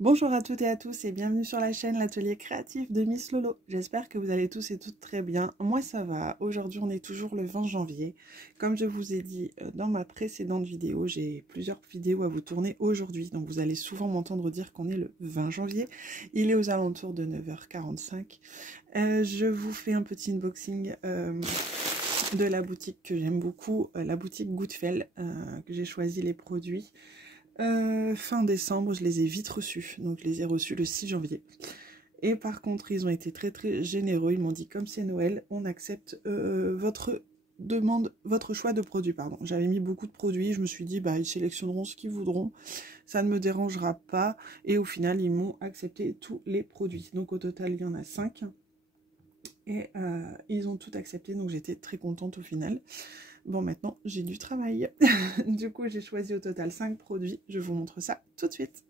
Bonjour à toutes et à tous et bienvenue sur la chaîne l'atelier créatif de Miss Lolo. J'espère que vous allez tous et toutes très bien. Moi ça va. Aujourd'hui on est toujours le 20 janvier. Comme je vous ai dit dans ma précédente vidéo, j'ai plusieurs vidéos à vous tourner aujourd'hui. Donc vous allez souvent m'entendre dire qu'on est le 20 janvier. Il est aux alentours de 9h45. Je vous fais un petit unboxing de la boutique que j'aime beaucoup, la boutique Goodfell, que j'ai choisi les produits. Fin décembre, je les ai vite reçus, donc je les ai reçus le 6 janvier. Et par contre, ils ont été très généreux. Ils m'ont dit comme c'est Noël, on accepte votre demande, votre choix de produits. Pardon. J'avais mis beaucoup de produits, je me suis dit bah ils sélectionneront ce qu'ils voudront, ça ne me dérangera pas. Et au final, ils m'ont accepté tous les produits. Donc au total, il y en a 5. Et ils ont tout accepté, donc j'étais très contente au final. Bon, maintenant, j'ai du travail. Du coup, j'ai choisi au total 5 produits. Je vous montre ça tout de suite.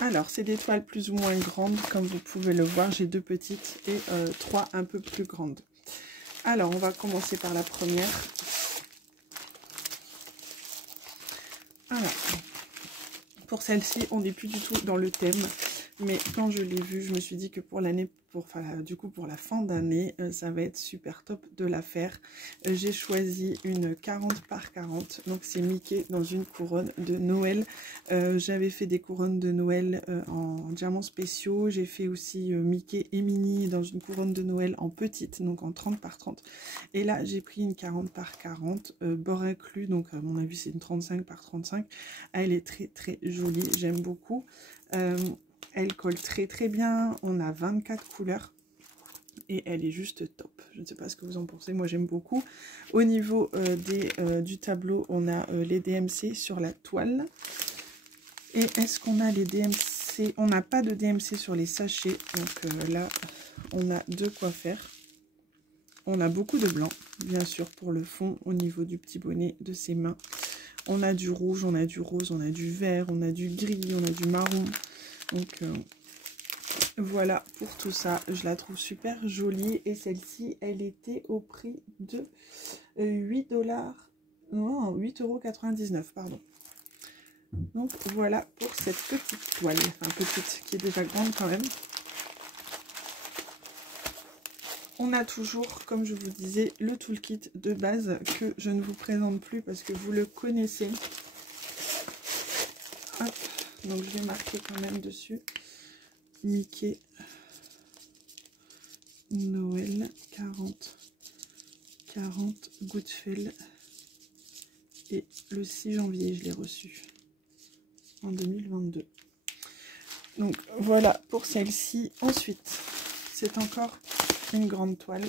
Alors, c'est des toiles plus ou moins grandes. Comme vous pouvez le voir, j'ai 2 petites et 3 un peu plus grandes. Alors, on va commencer par la première. Alors, pour celle-ci, on n'est plus du tout dans le thème. Mais quand je l'ai vue, je me suis dit que pour l'année, pour la fin d'année, ça va être super top de la faire. J'ai choisi une 40 par 40, donc c'est Mickey dans une couronne de Noël. J'avais fait des couronnes de Noël en diamants spéciaux. J'ai fait aussi Mickey et Minnie dans une couronne de Noël en petite, donc en 30 par 30. Et là, j'ai pris une 40 par 40, bord inclus, donc à mon avis c'est une 35 par 35. Elle est très jolie, j'aime beaucoup. Elle colle très bien, on a 24 couleurs et elle est juste top. Je ne sais pas ce que vous en pensez, moi j'aime beaucoup. Au niveau du tableau, on a les DMC sur la toile. Et est-ce qu'on a les DMC? On n'a pas de DMC sur les sachets, donc là on a de quoi faire. On a beaucoup de blanc, bien sûr, pour le fond, au niveau du petit bonnet de ses mains. On a du rouge, on a du rose, on a du vert, on a du gris, on a du marron. Donc voilà pour tout ça, je la trouve super jolie et celle-ci elle était au prix de 8,99 €, pardon. Donc voilà pour cette petite toile, enfin petite qui est déjà grande quand même. On a toujours, comme je vous disais, le toolkit de base que je ne vous présente plus parce que vous le connaissez. Hop, donc je vais marquer quand même dessus. Mickey Noël 40 Goodfell, et le 6 janvier je l'ai reçu en 2022. Donc voilà pour celle-ci. Ensuite c'est encore une grande toile,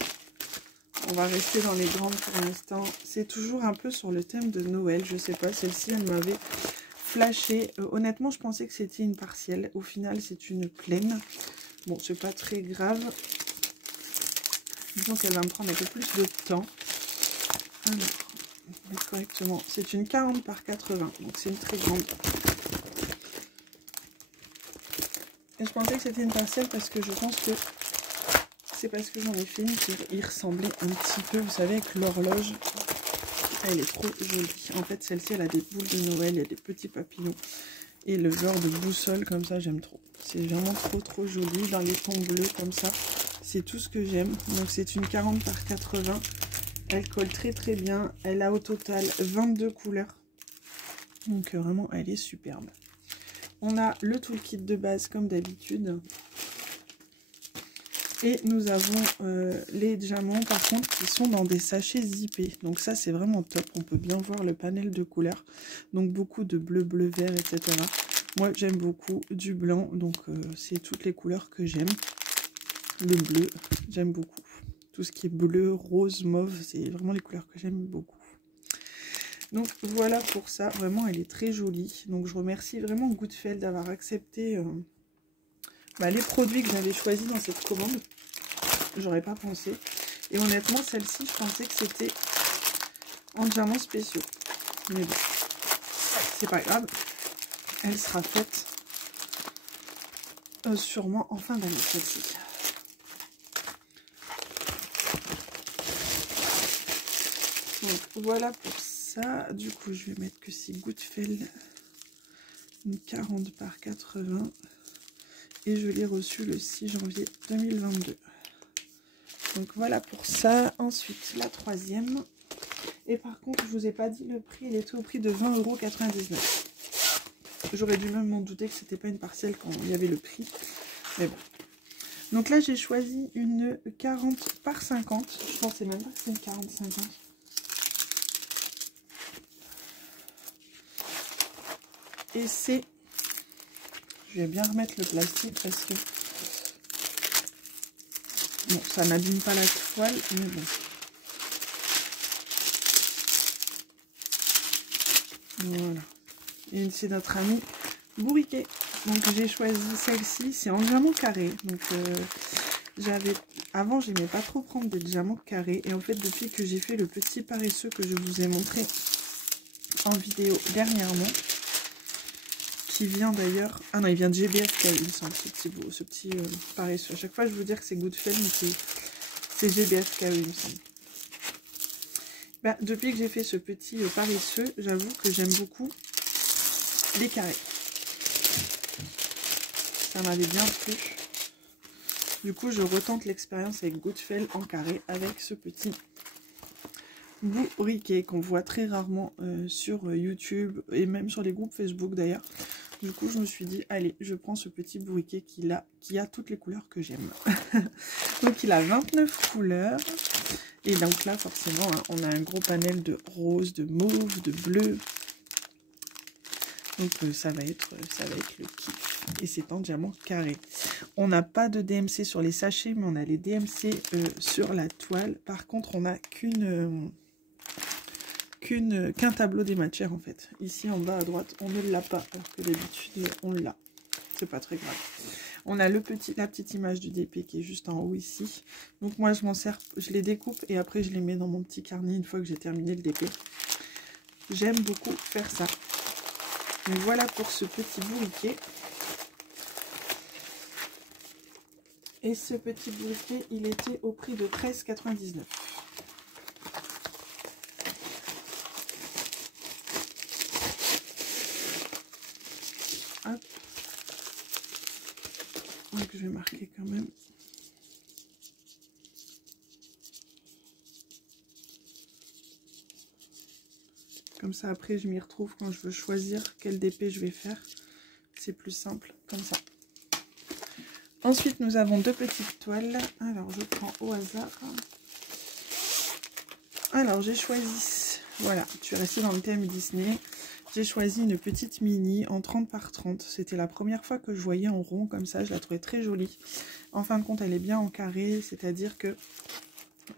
on va rester dans les grandes pour l'instant. C'est toujours un peu sur le thème de Noël, je sais pas, celle-ci elle m'avait flashé. Honnêtement je pensais que c'était une partielle, au final c'est une pleine. Bon, c'est pas très grave, disons qu'elle va me prendre un peu plus de temps. Alors, mettre correctement, c'est une 40 par 80, donc c'est une très grande. Et je pensais que c'était une partielle parce que je pense que c'est parce que j'en ai fait une qui ressemblait un petit peu, vous savez, avec l'horloge. Elle est trop jolie. En fait, celle-ci, elle a des boules de Noël, il y a des petits papillons. Et le genre de boussole comme ça, j'aime trop. C'est vraiment trop joli, dans les tons bleus comme ça. C'est tout ce que j'aime. Donc c'est une 40 par 80. Elle colle très bien. Elle a au total 22 couleurs. Donc vraiment, elle est superbe. On a le toolkit de base comme d'habitude. Et nous avons les diamants par contre qui sont dans des sachets zippés. Donc ça c'est vraiment top. On peut bien voir le panel de couleurs. Donc beaucoup de bleu, vert, etc. Moi j'aime beaucoup du blanc. Donc c'est toutes les couleurs que j'aime. Le bleu, j'aime beaucoup. Tout ce qui est bleu, rose, mauve, c'est vraiment les couleurs que j'aime beaucoup. Donc voilà pour ça. Vraiment elle est très jolie. Donc je remercie vraiment Goodfell d'avoir accepté les produits que j'avais choisis dans cette commande. J'aurais pas pensé. Et honnêtement, celle-ci, je pensais que c'était en diamants spéciaux. Mais bon, c'est pas grave. Elle sera faite sûrement en fin d'année, celle-ci. Donc voilà pour ça. Du coup, je vais mettre que 6 Goodfellow, une 40 par 80. Et je l'ai reçu le 6 janvier 2022. Donc voilà pour ça. Ensuite, la troisième. Et par contre, je vous ai pas dit le prix. Il était au prix de 20,99 €. J'aurais dû même m'en douter que c'était pas une parcelle quand il y avait le prix. Mais bon. Donc là, j'ai choisi une 40 par 50. Je pensais même pas que c'était une 40-50. Et c'est... Je vais bien remettre le plastique parce que... Bon, ça n'abîme pas la toile, mais bon. Voilà. Et c'est notre ami bourriquet. Donc j'ai choisi celle-ci. C'est en diamant carré. Donc avant, j'aimais pas trop prendre des diamants carrés. Et en fait, depuis que j'ai fait le petit paresseux que je vous ai montré en vidéo dernièrement, qui vient d'ailleurs... Ah non, il vient de GBF, il semble, ce petit paresseux. À chaque fois, je veux dire que c'est Goodfellow, mais c'est GBF KE, il me semble. Bah, depuis que j'ai fait ce petit paresseux, j'avoue que j'aime beaucoup les carrés. Ça m'avait bien plu. Du coup, je retente l'expérience avec Goodfellow en carré avec ce petit bourriquet qu'on voit très rarement sur YouTube et même sur les groupes Facebook d'ailleurs. Du coup, je me suis dit, allez, je prends ce petit bourriquet qui a toutes les couleurs que j'aime. Donc, il a 29 couleurs. Et donc là, forcément, hein, on a un gros panel de rose, de mauve, de bleu. Donc, ça va être le kiff. Et c'est en diamant carré. On n'a pas de DMC sur les sachets, mais on a les DMC sur la toile. Par contre, on n'a qu'un tableau des matières en fait. Ici en bas à droite, on ne l'a pas, alors que d'habitude on l'a. C'est pas très grave. On a la petite image du DP qui est juste en haut ici. Donc moi je m'en sers, je les découpe et après je les mets dans mon petit carnet une fois que j'ai terminé le DP. J'aime beaucoup faire ça. Donc voilà pour ce petit bourriquet. Et ce petit bourriquet, il était au prix de 13,99 €. Hop. Donc je vais marquer quand même. Comme ça après je m'y retrouve quand je veux choisir quel DP je vais faire. C'est plus simple comme ça. Ensuite nous avons deux petites toiles. Alors je prends au hasard. Alors j'ai choisi, voilà, je suis restée dans le thème Disney. J'ai choisi une petite mini en 30 par 30. C'était la première fois que je voyais en rond comme ça. Je la trouvais très jolie. En fin de compte, elle est bien en carré. C'est-à-dire que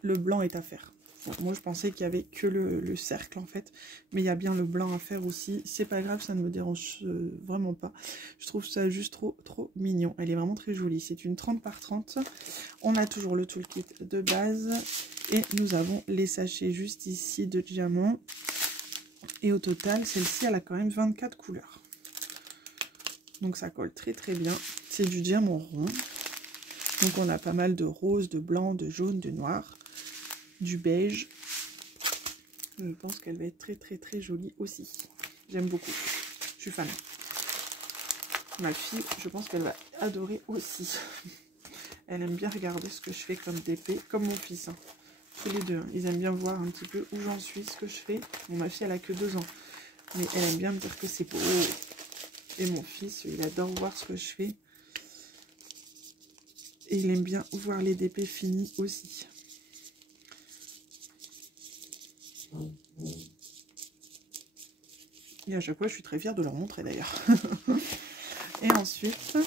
le blanc est à faire. Bon, moi, je pensais qu'il n'y avait que le cercle en fait. Mais il y a bien le blanc à faire aussi. C'est pas grave, ça ne me dérange vraiment pas. Je trouve ça juste trop mignon. Elle est vraiment très jolie. C'est une 30 par 30. On a toujours le toolkit de base. Et nous avons les sachets juste ici de diamants. Et au total, celle-ci, elle a quand même 24 couleurs. Donc ça colle très bien. C'est du diamant rond. Donc on a pas mal de rose, de blanc, de jaune, de noir, du beige. Je pense qu'elle va être très jolie aussi. J'aime beaucoup. Je suis fan. Ma fille, je pense qu'elle va adorer aussi. Elle aime bien regarder ce que je fais comme DP, comme mon fils. Hein. Tous les deux, hein. Ils aiment bien voir un petit peu où j'en suis, ce que je fais. Bon, ma fille, elle a que 2 ans. Mais elle aime bien me dire que c'est beau. Et mon fils, il adore voir ce que je fais. Et il aime bien voir les DP finis aussi. Et à chaque fois, je suis très fière de leur montrer d'ailleurs. Et ensuite,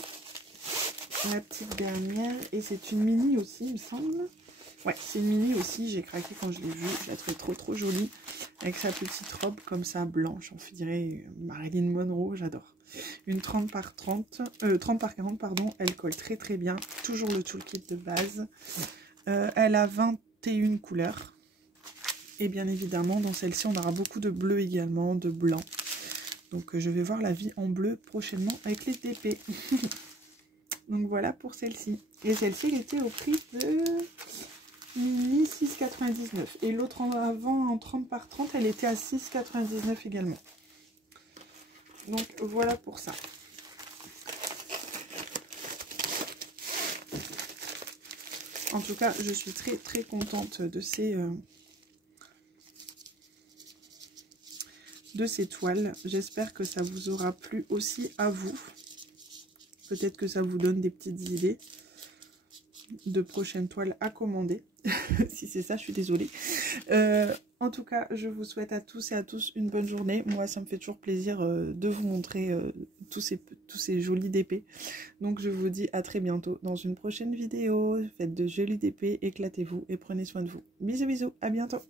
la petite dernière. Et c'est une mini aussi, il me semble. Ouais, c'est une mini aussi, j'ai craqué quand je l'ai vue, je la trouvais trop jolie, avec sa petite robe comme ça, blanche, on dirait Marilyn Monroe, j'adore. Une 30 par 30 par 40, pardon, elle colle très bien, toujours le toolkit de base. Elle a 21 couleurs, et bien évidemment, dans celle-ci, on aura beaucoup de bleu également, de blanc. Donc je vais voir la vie en bleu prochainement avec les TP. Donc voilà pour celle-ci. Et celle-ci, elle était au prix de mini 6,99. Et l'autre en avant en 30 par 30, elle était à 6,99 également. Donc voilà pour ça. En tout cas, je suis très très contente de ces toiles. J'espère que ça vous aura plu aussi à vous. Peut-être que ça vous donne des petites idées de prochaines toiles à commander. Si c'est ça, je suis désolée. En tout cas, je vous souhaite à tous et à tous une bonne journée. Moi, ça me fait toujours plaisir de vous montrer tous ces jolis DP. Donc, je vous dis à très bientôt dans une prochaine vidéo. Faites de jolis DP, éclatez-vous et prenez soin de vous. Bisous, bisous, à bientôt.